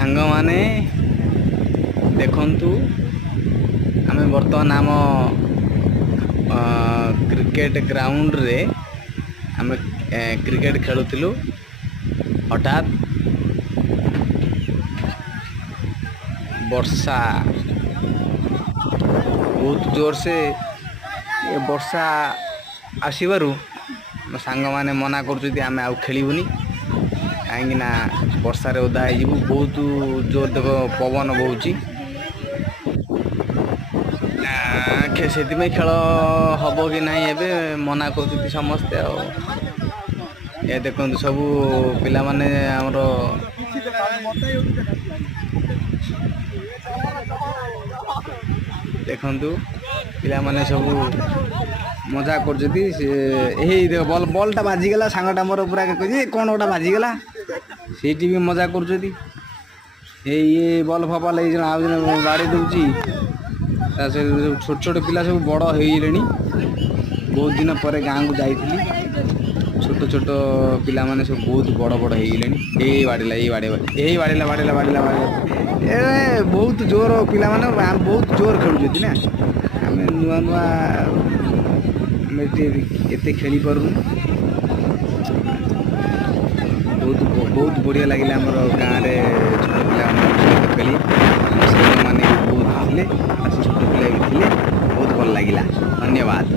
सांग माने देखंतु आमे वर्तमान आम क्रिकेट ग्राउंड रे आमे क्रिकेट खेलुथिलु। हठात वर्षा बहुत जोर से वर्षा आसबारू सांग माने मना कर आमे आउ खेलुनी कहीं वर्षा रे ओदा हो बहुत जोर देख पवन बहुची से खेल हम कि ना ए मना कर समस्ते ये देखो सब पिला माने हमर देखु पिला माने सब मजा कर बल बल्टा बाजिगला सांगटा मोर पूरा कह कौन गोटा बाजिगला से भी मजा कर ये बल फबल आउ बाड़ी दूची छोट छोट पिला सब बड़ हो बहुत दिन पर गाँव को जाइली छोट छोट पिला माने सब बहुत बड़ बड़ हो बाड़ेला यही बाड़ेला बाड़ेला बाड़ेला ए बहुत जोर पिला माने बहुत जोर खेलुछथि ना आमे नुआ नुआ एते खेली पारू बहुत बहुत बढ़िया लगिला हमर गाँव रे छोट पिला खेली माने बहुत थे छोट पिला भी थे बहुत भल लगिला। धन्यवाद।